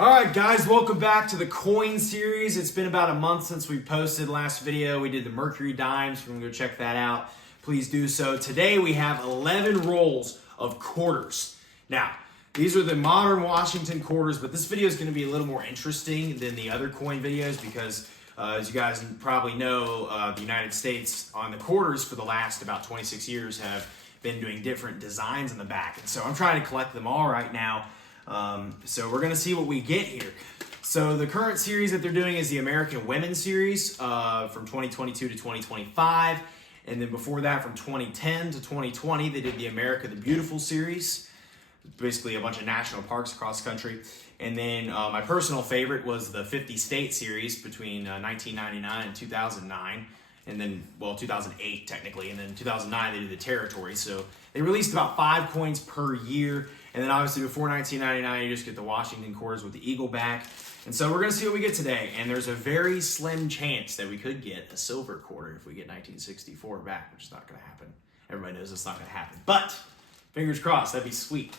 All right, guys, welcome back to the coin series. It's been about a month since we posted last video. We did the Mercury dimes. We're going to go check that out. Please do so. Today we have 11 rolls of quarters. Now, these are the modern Washington quarters, but this video is going to be a little more interesting than the other coin videos because, as you guys probably know, the United States on the quarters for the last about 26 years have been doing different designs in the back. And so I'm trying to collect them all right now. So we're going to see what we get here. So the current series that they're doing is the American Women Series from 2022 to 2025. And then before that, from 2010 to 2020, they did the America the Beautiful Series. Basically a bunch of national parks across the country. And then my personal favorite was the 50 State Series between 1999 and 2009. And then, well, 2008 technically. And then 2009, they did the Territory. So they released about 5 coins per year. And then obviously before 1999, you just get the Washington quarters with the eagle back. And so we're going to see what we get today. And there's a very slim chance that we could get a silver quarter if we get 1964 back, which is not going to happen. Everybody knows it's not going to happen. But fingers crossed, that'd be sweet.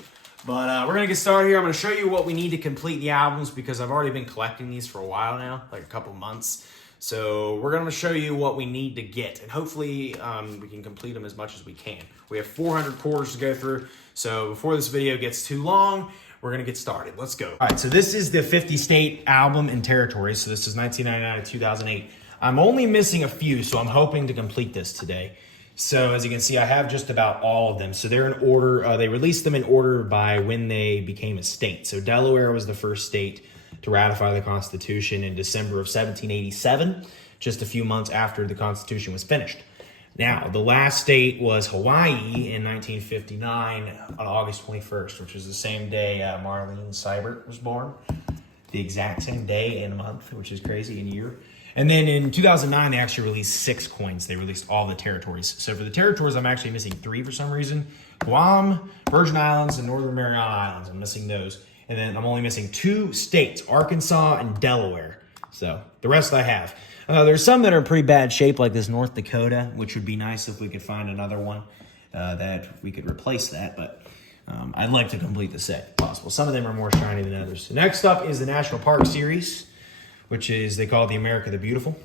But we're going to get started here. I'm going to show you what we need to complete the albums because I've already been collecting these for a while now, like a couple months. So we're going to show you what we need to get, and hopefully we can complete them as much as we can. We have 400 quarters to go through, so before this video gets too long, we're going to get started. Let's go. All right, so this is the 50 State album and territory. So this is 1999 to 2008. I'm only missing a few, so I'm hoping to complete this today. So as you can see, I have just about all of them. So they're in order. They released them in order by when they became a state. So Delaware was the first state to ratify the Constitution in December of 1787, just a few months after the Constitution was finished. Now, the last state was Hawaii in 1959 on August 21st, which was the same day Marlene Seibert was born. The exact same day and month, which is crazy, in year. And then in 2009, they actually released 6 coins. They released all the territories. So for the territories, I'm actually missing 3 for some reason. Guam, Virgin Islands, and Northern Mariana Islands. I'm missing those. And then I'm only missing 2 states, Arkansas and Delaware. So the rest I have. There's some that are in pretty bad shape, like this North Dakota, which would be nice if we could find another one that we could replace that. But I'd like to complete the set if possible. Some of them are more shiny than others. So next up is the National Park Series, which is, they call it the America the Beautiful.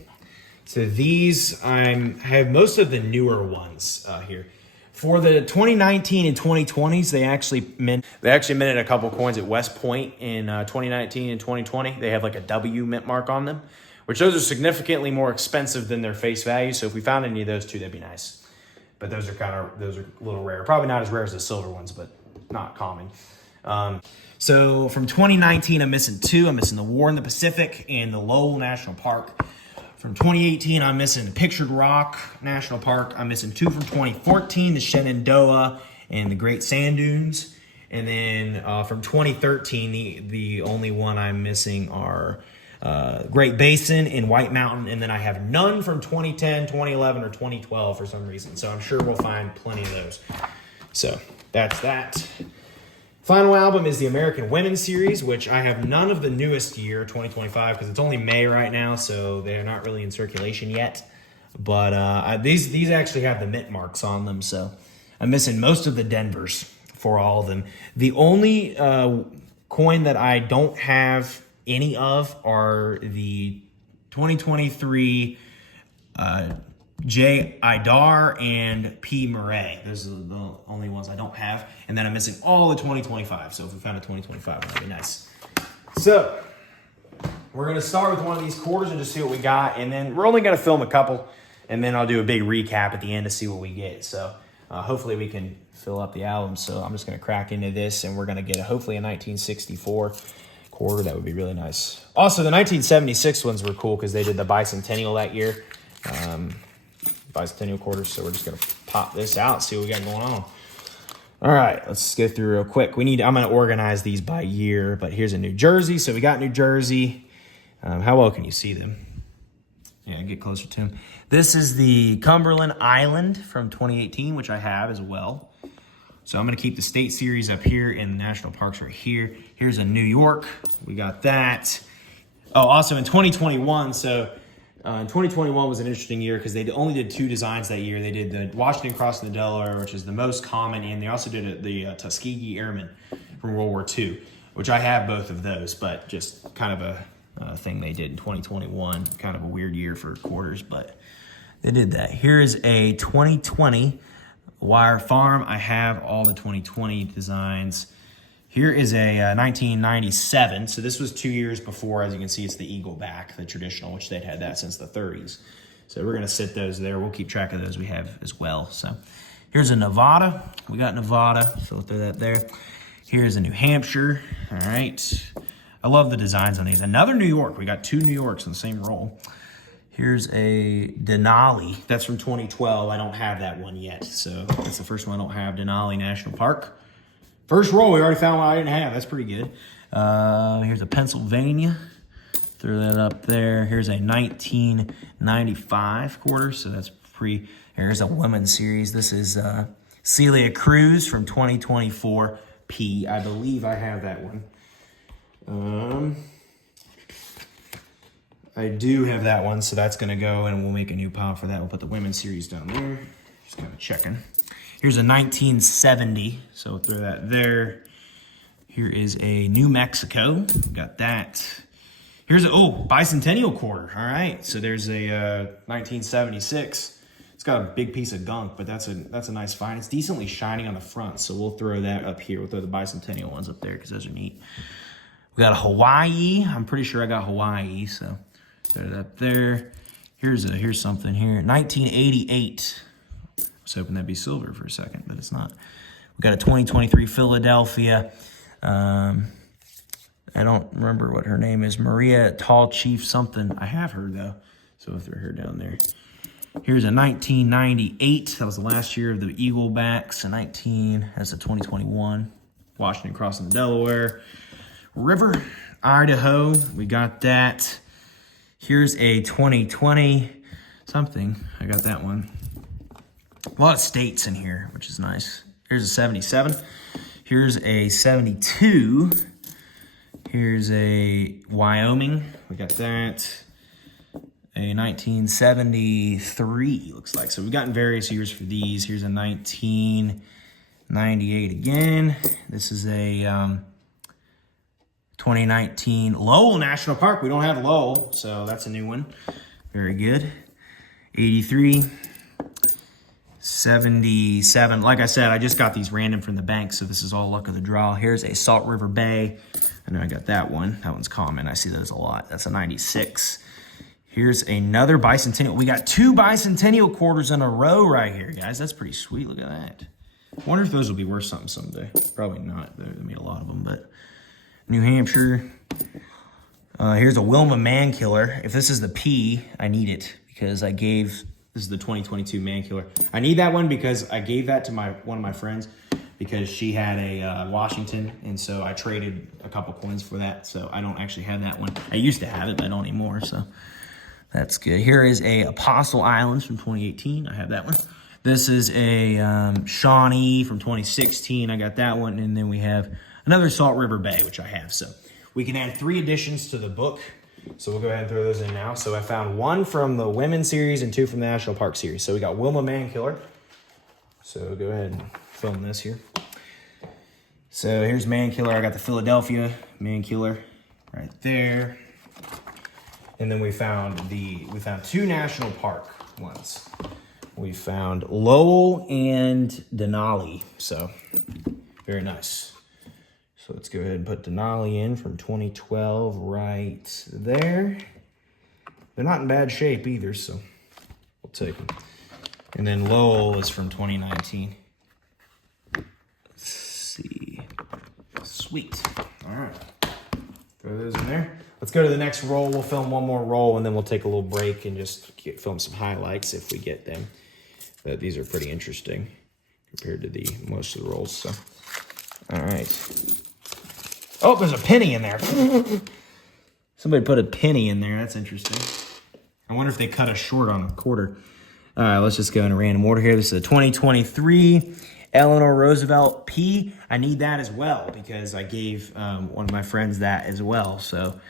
So these, I have most of the newer ones here. For the 2019 and 2020s, they actually minted a couple coins at West Point in 2019 and 2020. They have like a W mint mark on them, which those are significantly more expensive than their face value. So if we found any of those too, that'd be nice. But those are a little rare. Probably not as rare as the silver ones, but not common. So from 2019, I'm missing 2. I'm missing the War in the Pacific and the Lowell National Park. From 2018, I'm missing the Pictured Rock National Park. I'm missing 2 from 2014, the Shenandoah and the Great Sand Dunes. And then from 2013, the only one I'm missing are Great Basin and White Mountain. And then I have none from 2010, 2011, or 2012 for some reason. So I'm sure we'll find plenty of those. So that's that. Final album is the American Women Series, which I have none of the newest year, 2025, because it's only May right now, so they're not really in circulation yet. But these actually have the mint marks on them, so I'm missing most of the Denvers for all of them. The only coin that I don't have any of are the 2023 J. Idar and P. Murray. Those are the only ones I don't have. And then I'm missing all the 2025. So if we found a 2025, that'd be nice. So we're going to start with one of these quarters and just see what we got. And then we're only going to film a couple. And then I'll do a big recap at the end to see what we get. So hopefully we can fill up the album. So I'm just going to crack into this. And we're going to get hopefully a 1964 quarter. That would be really nice. Also, the 1976 ones were cool because they did the bicentennial that year. Bicentennial quarters, so we're just gonna pop this out, see what we got going on. All right, let's go through real quick. I'm gonna organize these by year, but here's a New Jersey. So we got New Jersey. How well can you see them? Yeah, get closer to them. This is the Cumberland Island from 2018, which I have as well. So I'm gonna keep the state series up here and the national parks right here. Here's a New York, we got that. Oh, also in 2021, so in 2021 was an interesting year because they only did 2 designs that year. They did the Washington Cross and the Delaware, which is the most common, and they also did the Tuskegee Airmen from World War II. which I have both of those, but just kind of a thing they did in 2021. Kind of a weird year for quarters, but they did that. Here is a 2020 Wire Farm. I have all the 2020 designs. Here is a 1997. So this was 2 years before. As you can see, it's the Eagle back, the traditional, which they'd had that since the 30s. So we're gonna sit those there. We'll keep track of those we have as well. So here's a Nevada. We got Nevada, so we'll throw that there. Here's a New Hampshire. All right. I love the designs on these. Another New York. We got 2 New Yorks in the same roll. Here's a Denali. That's from 2012. I don't have that one yet. So that's the first one I don't have, Denali National Park. First roll, we already found one I didn't have. That's pretty good. Here's a Pennsylvania. Throw that up there. Here's a 1995 quarter. So that's here's a women's series. This is Celia Cruz from 2024 P. I believe I have that one. I do have that one, so that's going to go, and we'll make a new pile for that. We'll put the women's series down there. Just kind of checking. Here's a 1970, so we'll throw that there. Here is a New Mexico. Got that. Here's a, bicentennial quarter. All right, so there's a 1976. It's got a big piece of gunk, but that's a nice find. It's decently shiny on the front, so we'll throw that up here. We'll throw the bicentennial ones up there because those are neat. We got a Hawaii. I'm pretty sure I got Hawaii, so throw it up there. Here's something here. 1988. I was hoping that'd be silver for a second, but it's not. We got a 2023 Philadelphia. I don't remember what her name is. Maria Tall Chief something. I have her though, so we'll throw her down there. Here's a 1998. That was the last year of the Eagle backs. That's a 2021. Washington crossing the Delaware River, Idaho. We got that. Here's a 2020 something. I got that one. A lot of states in here, which is nice. Here's a 77. Here's a 72. Here's a Wyoming. We got that. A 1973, looks like. So we've gotten various years for these. Here's a 1998 again. This is a 2019 Lowell National Park. We don't have Lowell, so that's a new one. Very good. 83. 77. Like I said, I just got these random from the bank, so this is all luck of the draw. Here's a Salt River Bay. I know I got that one. That one's common. I see those a lot. That's a 96. Here's another bicentennial. We got 2 bicentennial quarters in a row right here, guys. That's pretty sweet. Look at that. I wonder if those will be worth something someday. Probably not. They made a lot of them, but New Hampshire. Here's a Wilma Mankiller. If this is the P, I need it because this is the 2022 Mankiller. I need that one because I gave that to one of my friends because she had a Washington, and so I traded a couple coins for that, so I don't actually have that one. I used to have it, but I don't anymore, so that's good. Here is a Apostle Islands from 2018. I have that one. This is a Shawnee from 2016. I got that one, and then we have another Salt River Bay, which I have, so we can add 3 additions to the book. So we'll go ahead and throw those in now. So I found 1 from the Women's Series and 2 from the National Park Series. So we got Wilma Mankiller. So go ahead and film this here. So here's Mankiller. I got the Philadelphia Mankiller right there. And then we found 2 National Park ones. We found Lowell and Denali. So very nice. So let's go ahead and put Denali in from 2012 right there. They're not in bad shape either, so we'll take them. And then Lowell is from 2019. Let's see. Sweet. All right. Throw those in there. Let's go to the next roll. We'll film one more roll, and then we'll take a little break and just film some highlights if we get them. But these are pretty interesting compared to most of the rolls. So, all right. Oh, there's a penny in there. Somebody put a penny in there. That's interesting. I wonder if they cut us short on a quarter. All right, let's just go in a random order here. This is a 2023 Eleanor Roosevelt P. I need that as well because I gave one of my friends that as well. So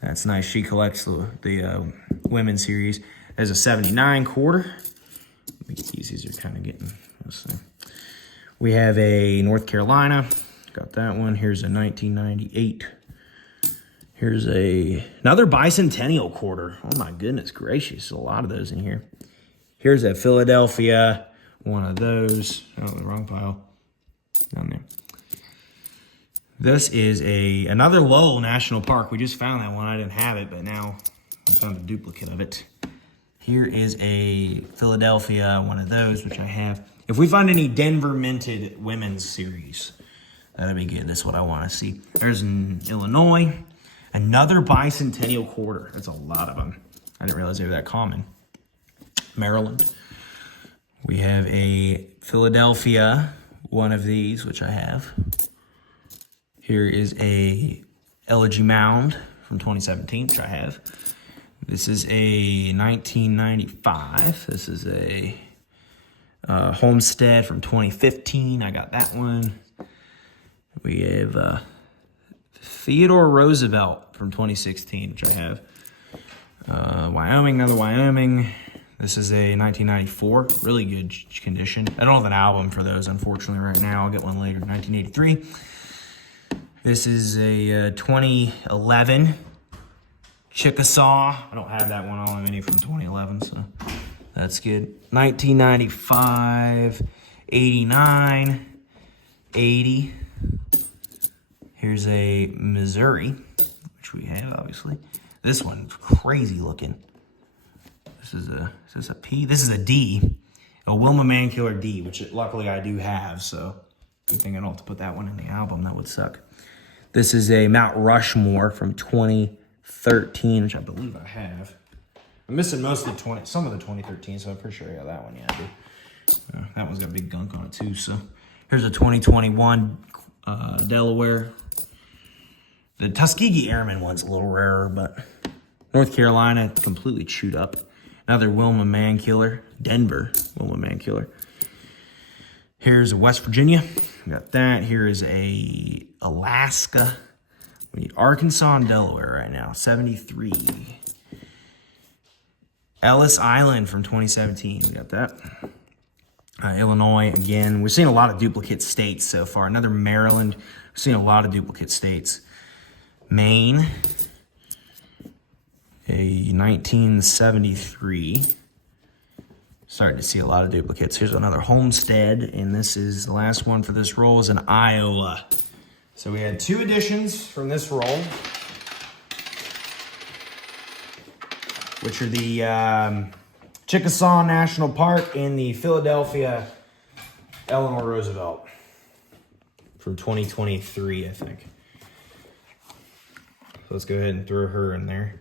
that's nice. She collects the women's series. There's a 79 quarter. These are kind of getting, let's see. We have a North Carolina. Got that one. Here's a 1998. Here's another bicentennial quarter. Oh my goodness gracious, a lot of those in here. Here's a Philadelphia, one of those. Oh, the wrong pile. Down there. This is another Lowell National Park. We just found that one. I didn't have it, but now I found a duplicate of it. Here is a Philadelphia, one of those, which I have. If we find any Denver minted women's series, that'd be good. That's what I want to see. There's an Illinois. Another bicentennial quarter. That's a lot of them. I didn't realize they were that common. Maryland. We have a Philadelphia, one of these, which I have. Here is a Elegy Mound from 2017, which I have. This is a 1995. This is a Homestead from 2015. I got that one. We have Theodore Roosevelt from 2016, which I have. Wyoming, another Wyoming. This is a 1994, really good condition. I don't have an album for those, unfortunately, right now. I'll get one later, 1983. This is a 2011 Chickasaw. I don't have that one. I only have any from 2011, so that's good. 1995, 89, 80. Here's a Missouri, which we have, obviously. This one's crazy looking. Is this a P? This is a D. A Wilma Mankiller D, which luckily I do have, so good thing I don't have to put that one in the album. That would suck. This is a Mount Rushmore from 2013, which I believe I have. I'm missing some of the 2013, so I'm pretty sure I got that one. Yeah, I do. That one's got a big gunk on it too. So here's a 2021 Delaware. The Tuskegee Airmen one's a little rarer, but North Carolina completely chewed up. Another Wilma Mankiller, Denver Wilma Mankiller. Here's a West Virginia. We got that. Here is a Alaska. We need Arkansas and Delaware right now. 73. Ellis Island from 2017. We got that. Illinois again. We're seeing a lot of duplicate states so far. Another Maryland. We're seeing a lot of duplicate states. Maine. A 1973. Starting to see a lot of duplicates. Here's another Homestead, and this is the last one for this roll is an Iowa. So we had 2 additions from this roll, which are the Chickasaw National Park and the Philadelphia Eleanor Roosevelt from 2023, I think. So let's go ahead and throw her in there.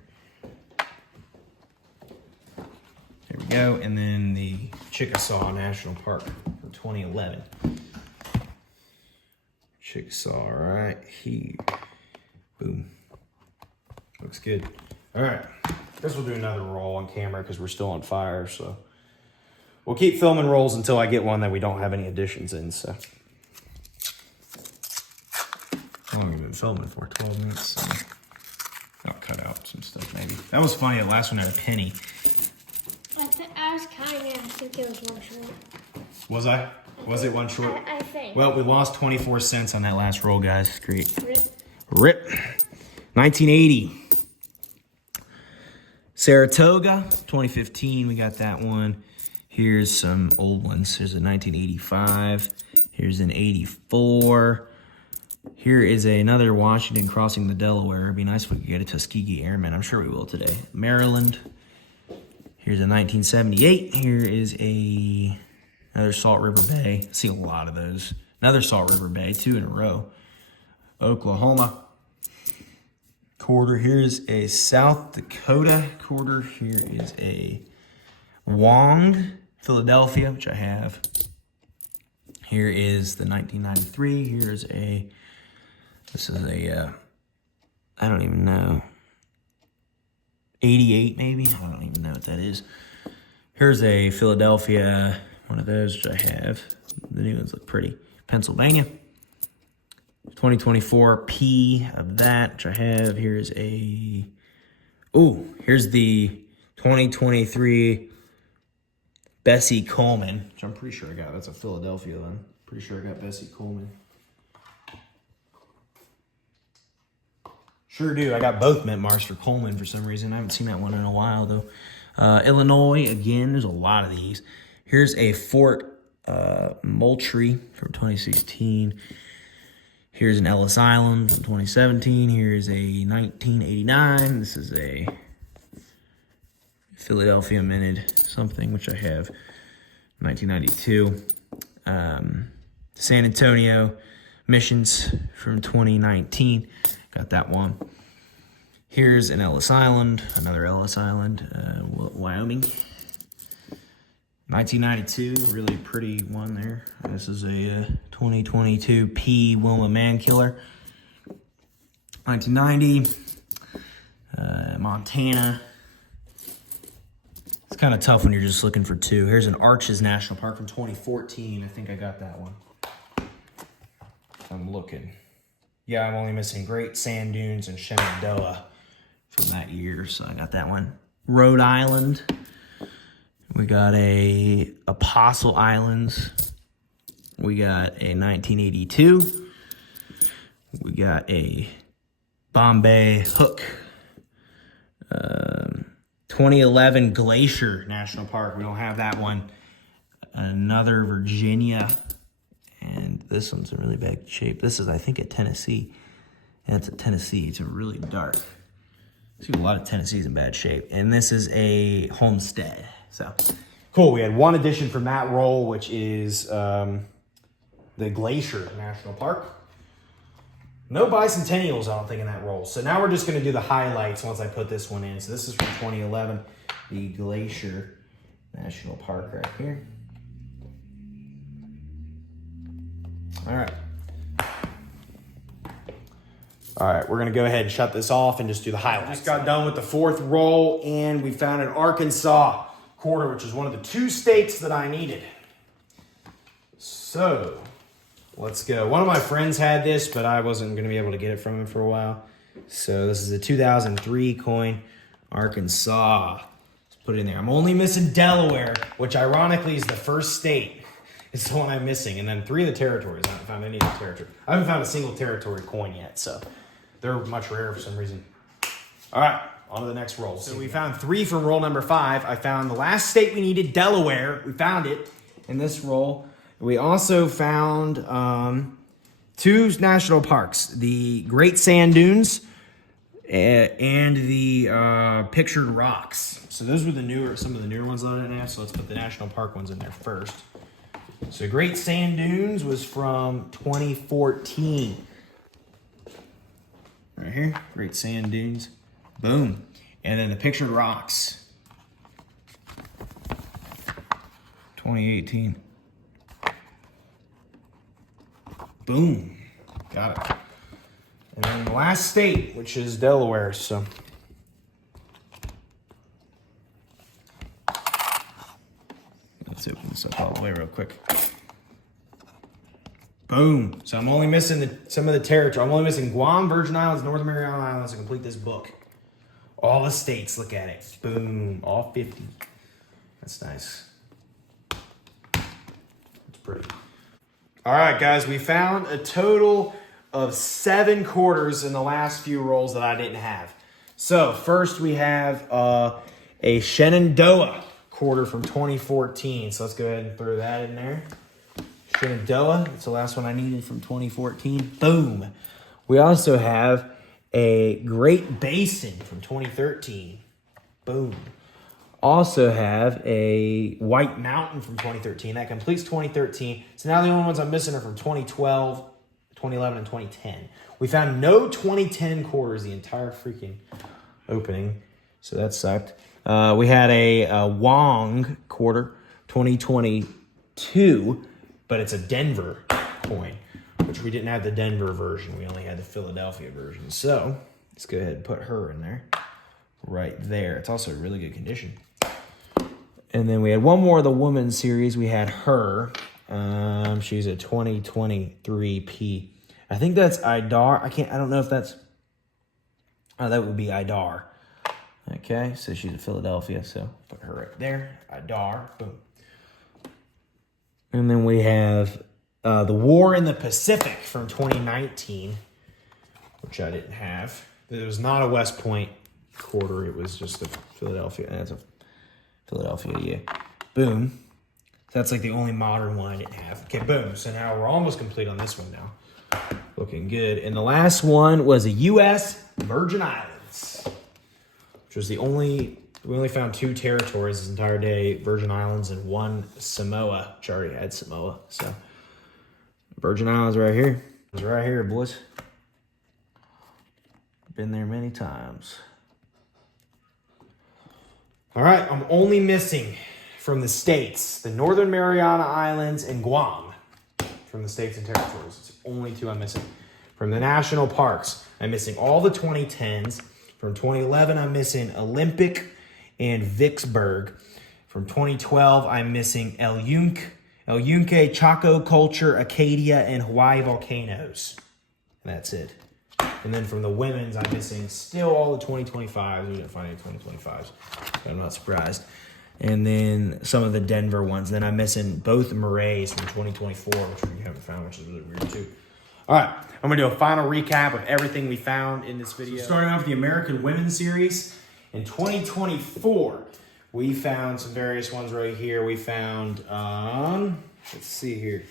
There we go. And then the Chickasaw National Park from 2011. Chickasaw right here. Boom. Looks good. All right. Guess we'll do another roll on camera because we're still on fire. So we'll keep filming rolls until I get one that we don't have any additions in. So how long have we been filming for? 12 minutes. So I'll cut out some stuff maybe. That was funny. The last one had a penny. I was counting it. I think it was one short. Was I? Was it one short? I think. Well, we lost 24 cents on that last roll, guys. Great. Rip. 1980. Saratoga, 2015. We got that one. Here's some old ones. Here's a 1985. Here's an 84. Here is another Washington crossing the Delaware. It'd be nice if we could get a Tuskegee Airmen. I'm sure we will today. Maryland. Here's a 1978. Here is another Salt River Bay. I see a lot of those. Another Salt River Bay, 2 in a row. Oklahoma quarter. Here's a South Dakota quarter. Here is a Wong, Philadelphia, which I have. Here is the 1993. Here's this is I don't even know. 88 maybe? I don't even know what that is. Here's a Philadelphia, one of those which I have. The new ones look pretty. Pennsylvania. 2024 P of that, which I have. Here's here's the 2023 Bessie Coleman, which I'm pretty sure I got. That's a Philadelphia then. Pretty sure I got Bessie Coleman. Sure do. I got both mint marks for Coleman for some reason. I haven't seen that one in a while, though. Illinois, again, there's a lot of these. Here's a Fort Moultrie from 2016. Here's an Ellis Island from 2017. Here's a 1989. This is a Philadelphia minted something, which I have 1992. San Antonio Missions from 2019. Got that one. Here's an Ellis Island, another Ellis Island, Wyoming. 1992, really pretty one there. This is a 2022 P. Wilma Mankiller. 1990, Montana. It's kind of tough when you're just looking for two. Here's an Arches National Park from 2014. I think I got that one. I'm looking. Yeah, I'm only missing Great Sand Dunes and Shenandoah from that year, so I got that one. Rhode Island. We got a Apostle Islands. We got a 1982. We got a Bombay Hook. 2011 Glacier National Park. We don't have that one. Another Virginia. And this one's in really bad shape. This is, I think, at Tennessee. And it's at Tennessee. It's a really dark. I see a lot of Tennessee's in bad shape. And this is a Homestead. So, cool. We had one addition from that roll, which is the Glacier National Park. No bicentennials, I don't think, in that roll. So now we're just going to do the highlights once I put this one in. So this is from 2011, the Glacier National Park right here. All right. All right, we're going to go ahead and shut this off and just do the highlights. Just got done with the fourth roll, and we found an Arkansas quarter, which is one of the two states that I needed. So, let's go. One of my friends had this, but I wasn't going to be able to get it from him for a while. So, this is a 2003 coin, Arkansas. Let's put it in there. I'm only missing Delaware, which ironically is the first state. It's the one I'm missing. And then 3 of the territories. I haven't found any of the territories. I haven't found a single territory coin yet, so they're much rarer for some reason. All right, on to the next roll. So we found 3 from roll number 5. I found the last state we needed, Delaware. We found it in this roll. We also found 2 national parks, the Great Sand Dunes and the Pictured Rocks. So those were some of the newer ones that I didn't have. So let's put the national park ones in there first. So Great Sand Dunes was from 2014. Right here, Great Sand Dunes. Boom. And then the Pictured Rocks. 2018. Boom. Got it. And then the last state, which is Delaware, so. Let's open this up all the way real quick. Boom. So I'm only missing some of the territory. I'm only missing Guam, Virgin Islands, Northern Mariana Islands to complete this book. All the states, look at it. Boom. All 50. That's nice. That's pretty. All right, guys. We found a total of 7 quarters in the last few rolls that I didn't have. So first we have a Shenandoah quarter from 2014. So let's go ahead and throw that in there. Shenandoah, that's the last one I needed from 2014. Boom. We also have a Great Basin from 2013. Boom. Also have a White Mountain from 2013. That completes 2013. So now the only ones I'm missing are from 2012, 2011, and 2010. We found no 2010 quarters the entire freaking opening. So that sucked. We had a Wong quarter, 2022. But it's a Denver coin, which we didn't have the Denver version. We only had the Philadelphia version. So let's go ahead and put her in there. Right there. It's also in really good condition. And then we had one more of the women's series. We had her. She's a 2023 P. I think that's Idar. I don't know if that's... Oh, that would be Idar. Okay, so she's in Philadelphia. So put her right there. Idar. Boom. And then we have the War in the Pacific from 2019, which I didn't have. It was not a West Point quarter. It was just a Philadelphia. That's a Philadelphia, yeah. Boom. That's like the only modern one I didn't have. Okay, boom. So now we're almost complete on this one now. Looking good. And the last one was a U.S. Virgin Islands, which was the only, we only found 2 territories this entire day, Virgin Islands and 1 Samoa, which I already had Samoa. So Virgin Islands right here. It's right here, boys. Been there many times. All right, I'm only missing from the states, the Northern Mariana Islands and Guam. From the states and territories, it's the only 2 I'm missing. From the national parks, I'm missing all the 2010s. From 2011, I'm missing Olympic and Vicksburg. From 2012, I'm missing El Yunque, Chaco Culture, Acadia, and Hawaii volcanoes. And that's it. And then from the women's, I'm missing still all the 2025s. We didn't find any 2025s. So I'm not surprised. And then some of the Denver ones. Then I'm missing both Murray's from 2024, which we haven't found, which is really weird too. All right, I'm gonna do a final recap of everything we found in this video. So starting off with the American Women's Series. In 2024, we found some various ones right here. We found, let's see here,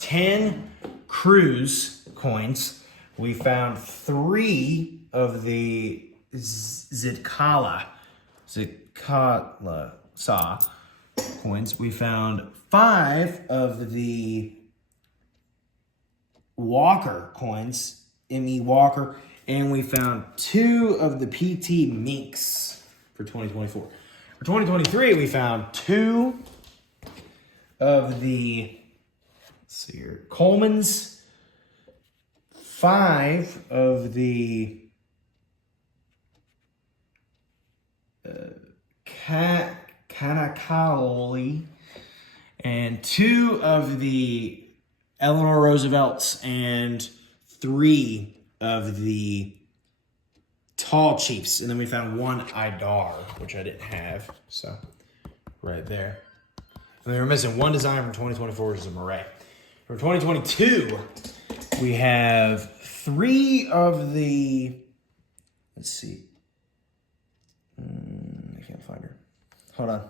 10 cruise coins. We found 3 of the Zitkala coins. We found 5 of the Walker coins, M.E. Walker, and we found 2 of the PT Minks for 2024. For 2023, we found 2 of the, let's see here, Coleman's, 5 of the Kanakali, and 2 of the Eleanor Roosevelt's, and 3 of the Tall Chiefs. And then we found 1 Idar, which I didn't have. So, right there. And then we're missing 1 design from 2024, which is a Murray. From 2022, we have 3 of the, let's see. I can't find her. Hold on.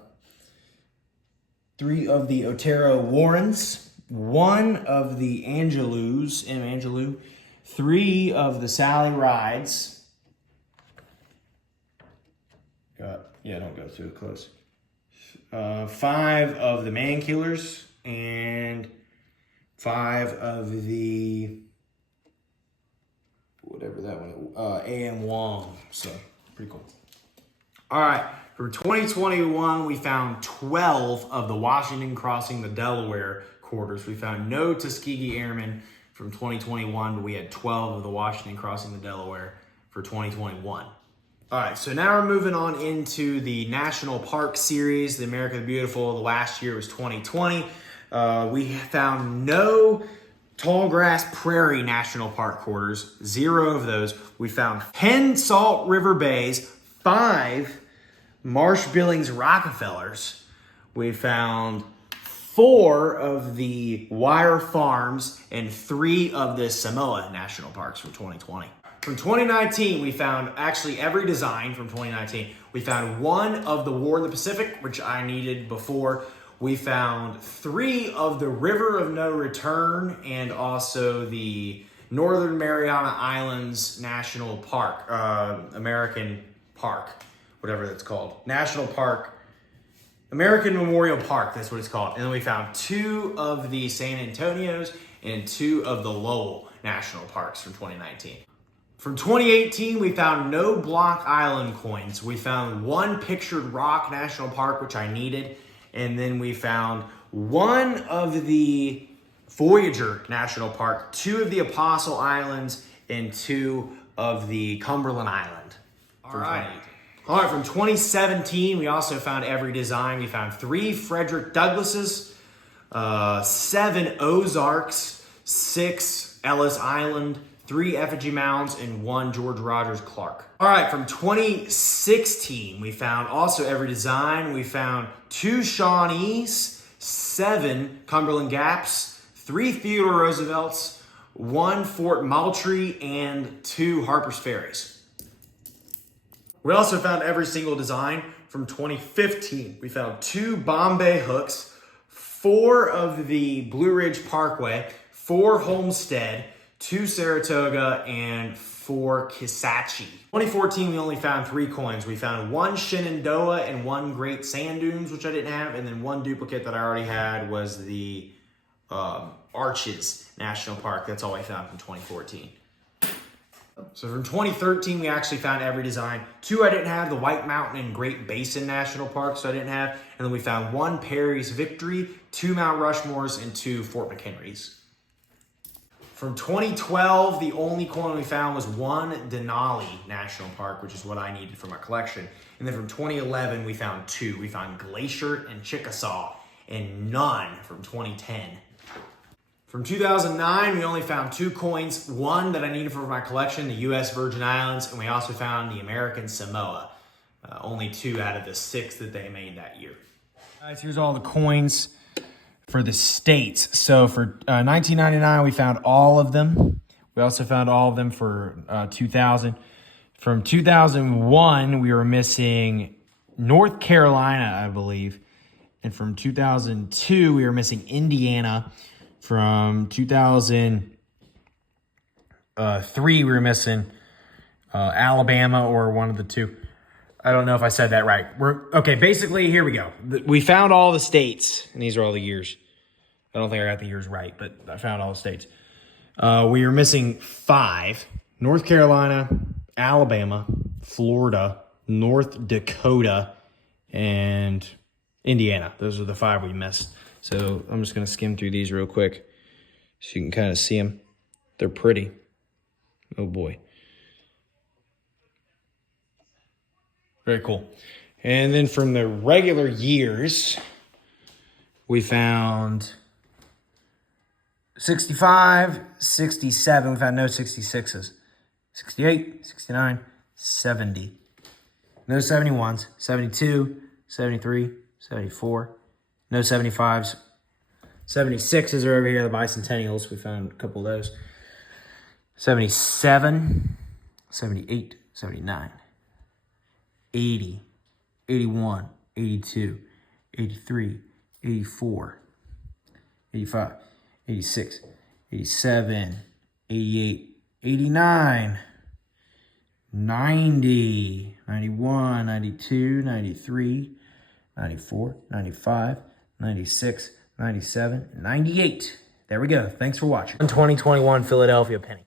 3 of the Otero Warrens, 1 of the Angelus, M. Angelou, 3 of the Sally Rides. Yeah, don't go too close. 5 of the Man Killers, and 5 of the, whatever that one, A.M. Wong. So, pretty cool. All right, for 2021, we found 12 of the Washington crossing the Delaware quarters. We found no Tuskegee Airmen from 2021, but we had 12 of the Washington crossing the Delaware for 2021. All right, so now we're moving on into the National Park Series, the America the Beautiful. The last year was 2020. We found no Tallgrass Prairie National Park quarters, 0 of those. We found 10 Salt River Bays, 5 Marsh Billings Rockefellers. We found 4 of the Wire Farms and 3 of the Samoa National Parks from 2020. From 2019, we found actually every design from 2019. We found 1 of the War in the Pacific, which I needed before. We found 3 of the River of No Return and also the Northern Mariana Islands National Park, American Park, whatever that's called. National Park, American Memorial Park, that's what it's called. And then we found 2 of the San Antonios and 2 of the Lowell National Parks from 2019. From 2018, we found no Block Island coins. We found 1 Pictured Rock National Park, which I needed. And then we found 1 of the Voyager National Park, 2 of the Apostle Islands, and 2 of the Cumberland Island. All right, from 2017, we also found every design. We found 3 Frederick Douglasses, 7 Ozarks, 6 Ellis Island, 3 effigy mounds, and 1 George Rogers Clark. All right, from 2016, we found also every design. We found 2 Shawnees, 7 Cumberland Gaps, 3 Theodore Roosevelts, 1 Fort Moultrie, and 2 Harper's Ferries. We also found every single design from 2015. We found 2 Bombay hooks, 4 of the Blue Ridge Parkway, 4 Homestead, 2 Saratoga, and 4 Kisatchee. 2014, we only found 3 coins. We found 1 Shenandoah and 1 Great Sand Dunes, which I didn't have, and then 1 duplicate that I already had was the Arches National Park. That's all I found from 2014. So from 2013, we actually found every design. 2 I didn't have, the White Mountain and Great Basin National Parks I didn't have. And then we found 1 Perry's Victory, 2 Mount Rushmores, and 2 Fort McHenry's. From 2012, the only coin we found was 1 Denali National Park, which is what I needed for my collection. And then from 2011, we found 2. We found Glacier and Chickasaw, and none from 2010. From 2009, we only found 2 coins, 1 that I needed for my collection, the U.S. Virgin Islands, and we also found the American Samoa. Only 2 out of the 6 that they made that year. Guys, here's all the coins for the states. So for 1999, we found all of them. We also found all of them for 2000. From 2001, we were missing North Carolina, I believe. And from 2002, we were missing Indiana. From 2003, we were missing Alabama or one of the 2. I don't know if I said that right. Okay, basically, here we go. We found all the states, and these are all the years. I don't think I got the years right, but I found all the states. We were missing 5. North Carolina, Alabama, Florida, North Dakota, and Indiana. Those are the 5 we missed. So I'm just going to skim through these real quick so you can kind of see them. They're pretty. Oh, boy. Very cool. And then from the regular years, we found 65, 67. We found no 66s. 68, 69, 70. No 71s. 72, 73, 74. No 75s. 76s are over here, the bicentennials. We found a couple of those. 77, 78, 79, 80, 81, 82, 83, 84, 85, 86, 87, 88, 89, 90, 91, 92, 93, 94, 95, 96, 97, 98. There we go. Thanks for watching. 2021 Philadelphia penny.